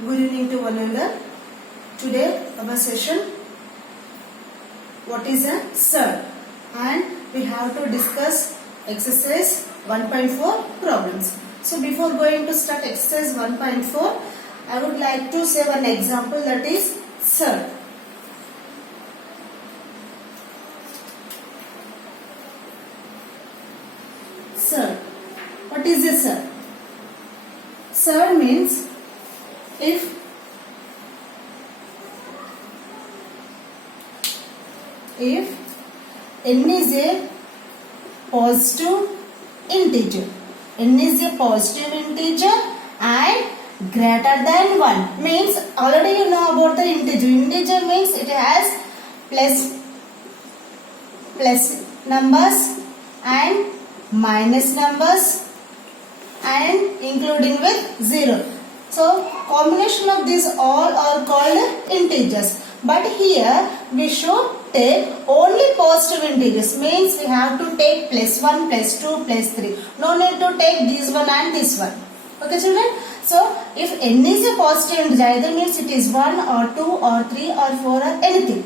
Good evening to one another. Today our session, what is a surd, and we have to discuss exercise 1.4 problems. So before going to start exercise 1.4, I would like to say one example, that is surd. Surd. What is a surd? Surd means if n is a positive integer, n is a positive integer and greater than 1, means already you know about the integer. Integer means it has plus numbers and minus numbers and including with 0. So combination of these all are called integers. But here we should take only positive integers, means we have to take plus 1, plus 2, plus 3. No need to take this one and this one. Okay children? So if n is a positive integer, either means it is 1 or 2 or 3 or 4 or anything.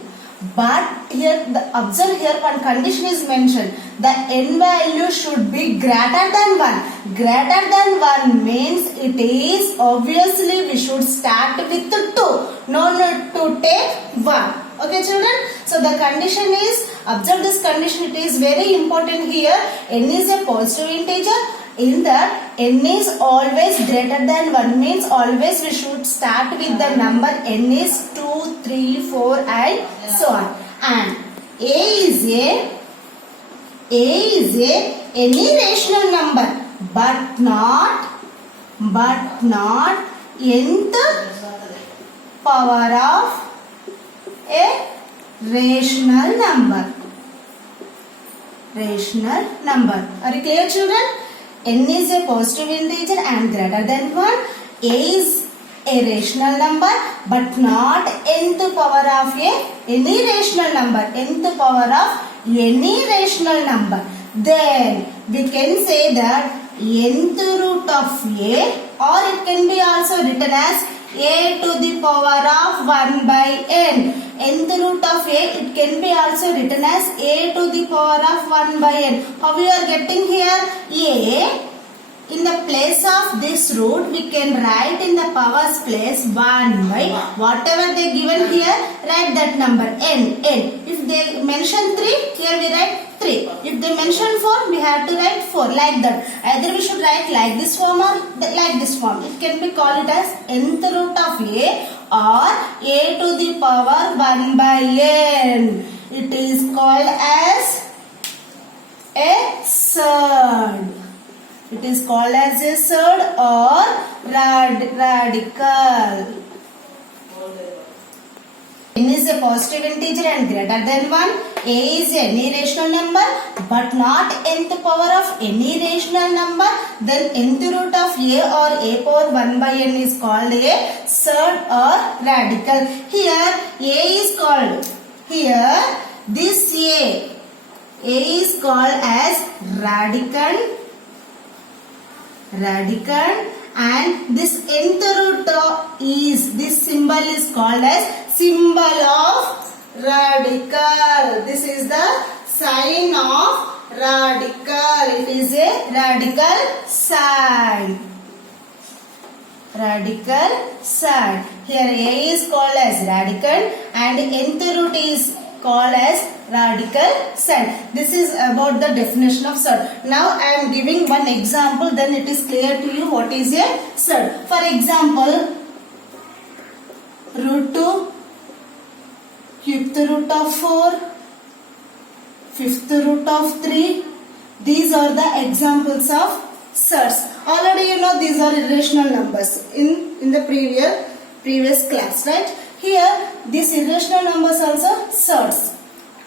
But here, observe here one condition is mentioned. The n value should be greater than 1. Greater than 1 means it is obviously we should start with 2. No need to take 1. Okay children? So the condition is, observe this condition, it is very important here. N is a positive integer. In that n is always greater than 1, means always we should start with the number n is 2, 3, 4 and so on. And a is any rational number, but not nth power of a rational number. Are you clear children? N is a positive integer and greater than 1. A is a rational number but not nth power of any rational number. Nth power of any rational number. Then we can say that nth root of a, or it can be also written as a to the power of 1 by n. Nth root of a, it can be also written as a to the power of 1 by n. How we are getting here? A, in the place of this root, we can write in the powers place 1 by whatever they given here, write that number n. If they mention 3, here we write 3. If they mention 4, we have to write 4, like that. Either we should write like this form or like this form. It can be called it as nth root of a or a to the power 1 by n. It is called as a surd. It is called as a surd or radical. N is a positive integer and greater than 1. A is any rational number but not nth power of any rational number. Then nth root of a or a power 1 by n is called a surd or radical. Here a is called, here this a is called as radical, and this nth root is, this symbol is called as symbol of radical. This is the sign of radical. It is a radical sign. Here a is called as radical and nth root is called as radical sign. This is about the definition of surd. Now I am giving one example, then it is clear to you what is a surd. For example, root 2, fifth root of 4, fifth root of 3. These are the examples of surds. Already you know these are irrational numbers in the previous class, right? Here these irrational numbers also surds.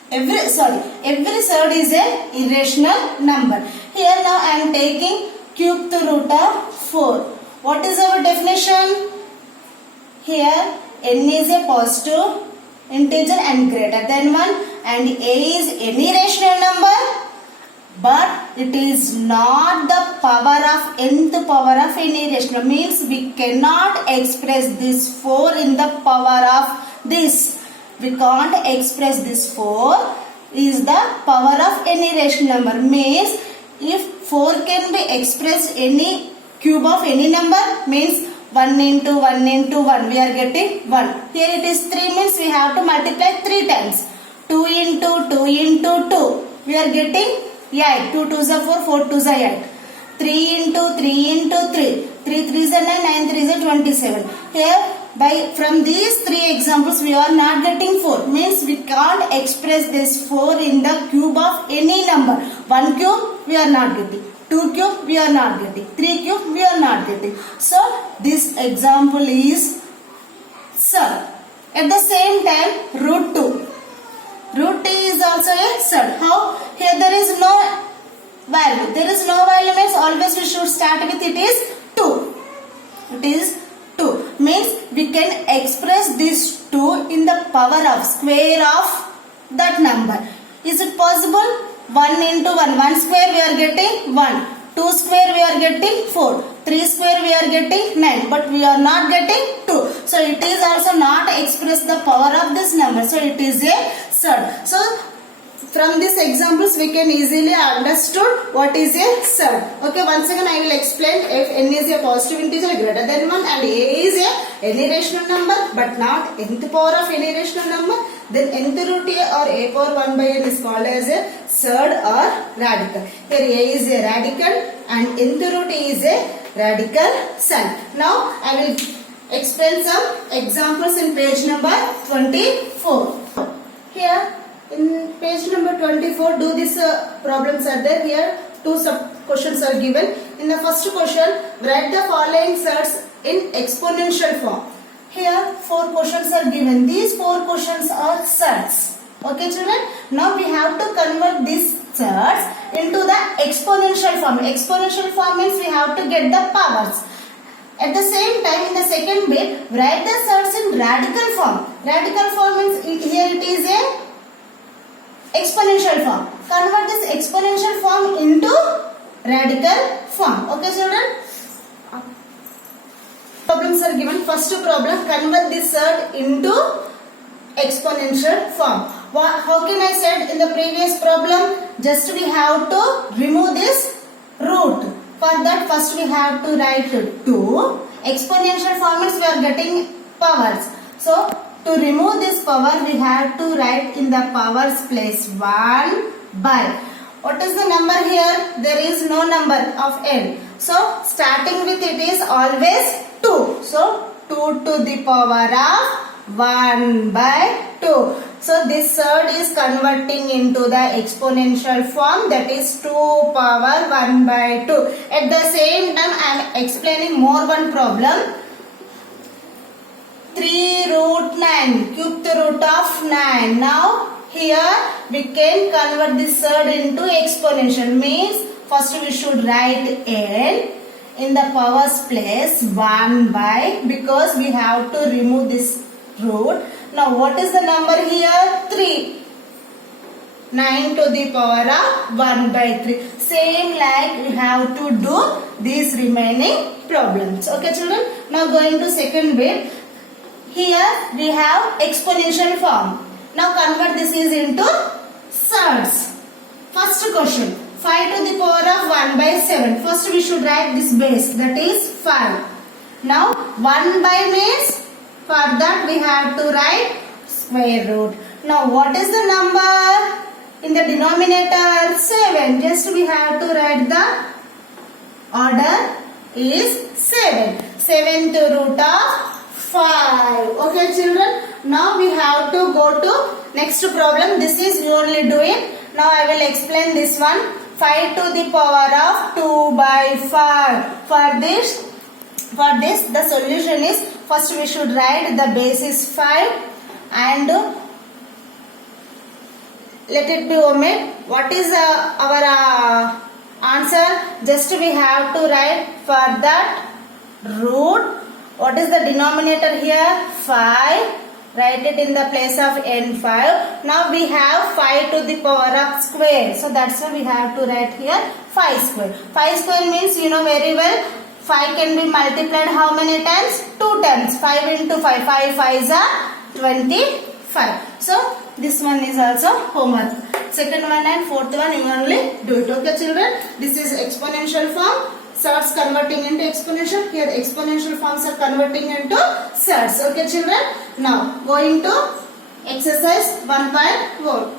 Every surd is a irrational number. Here now I am taking cubed root of 4. What is our definition? Here n is a positive integer and greater than 1, and a is any rational number but it is not the power of nth power of any rational. Means we cannot express this 4 in the power of this. We can't express this 4 is the power of any rational number. Means if 4 can be expressed any cube of any number, means 1 into 1 into 1 we are getting 1. Here it is 3, means we have to multiply 3 times. 2 into 2 into 2 we are getting 8. 2 2s are 4, 4 2s are 8. 3 into 3 into 3, 3 3s are 9, 9 3s are 27. Here from these 3 examples we are not getting 4, means we can't express this 4 in the cube of any number. 1 cube we are not getting, 2 cube we are not getting, 3 cube we are not getting. So this example is surd. At the same time, root 2. Root 2 is also a surd. How? Here there is no value. There is no value means always we should start with it is 2. It is 2. Means we can express this 2 in the power of square of that number. Is it possible? 1 into 1. 1 square we are getting 1. 2 square we are getting 4. 3 square we are getting 9. But we are not getting 2. So it is also not express the power of this number. So it is a surd. So from these examples we can easily understood what is a surd. Okay, once again I will explain. If n is a positive integer greater than 1 and a is a any rational number but not nth power of any rational number, then nth root a or a power 1 by n is called as a surd or radical. Here a is a radical and nth root is a radical son. Now I will explain some examples in page number 24. Here in page number 24, do these problems are there. Here 2 sub questions are given. In the first question, write the following surds in exponential form. Here 4 questions are given. These 4 questions are surds. Okay children, now we have to convert these surds into the exponential form. Exponential form means we have to get the powers. At the same time, in the second bit, write the surds in radical form. Radical form means here it is a exponential form. Convert this exponential form into radical form. Okay children? Problems are given. First problem, convert this surd into exponential form. How can I said in the previous problem? Just we have to remove this root. For that first we have to write 2. Exponential form means we are getting powers. So to remove this power we have to write in the powers place 1 by. What is the number here? There is no number of n. So starting with it is always 2. So 2 to the power of 1 by 2. So this surd is converting into the exponential form, that is 2 power 1 by 2. At the same time I am explaining more one problem. 3 root 9, cube the root of 9. Now here we can convert this surd into exponential. Means first we should write n in the powers place 1 by, because we have to remove this root. Now what is the number here? 3. 9 to the power of 1 by 3. Same like we have to do these remaining problems. Okay children. Now going to second bit. Here we have exponential form. Now convert this is into surds. First question, 5 to the power of 1 by 7. First we should write this base, that is 5. Now 1 by means for that we have to write square root. Now what is the number in the denominator? 7. Just we have to write the order is 7. 7th root of 5. Okay children. Now we have to go to next problem. This is we only doing. Now I will explain this one. 5 to the power of 2 by 5. For this the solution is, first we should write the base is 5 and let it be omit. What is our answer? Just we have to write for that root. What is the denominator here? 5 write it in the place of n5. Now we have 5 to the power of square. So that's why we have to write here 5 square. 5 square means you know very well 5 can be multiplied how many times? 2 times. 5 into 5. 5 5s are 25. So this one is also homework. Second one and fourth one you only do it. Okay children. This is exponential form. Surds converting into exponential. Here exponential forms are converting into surds. Okay children. Now going to exercise 1.4.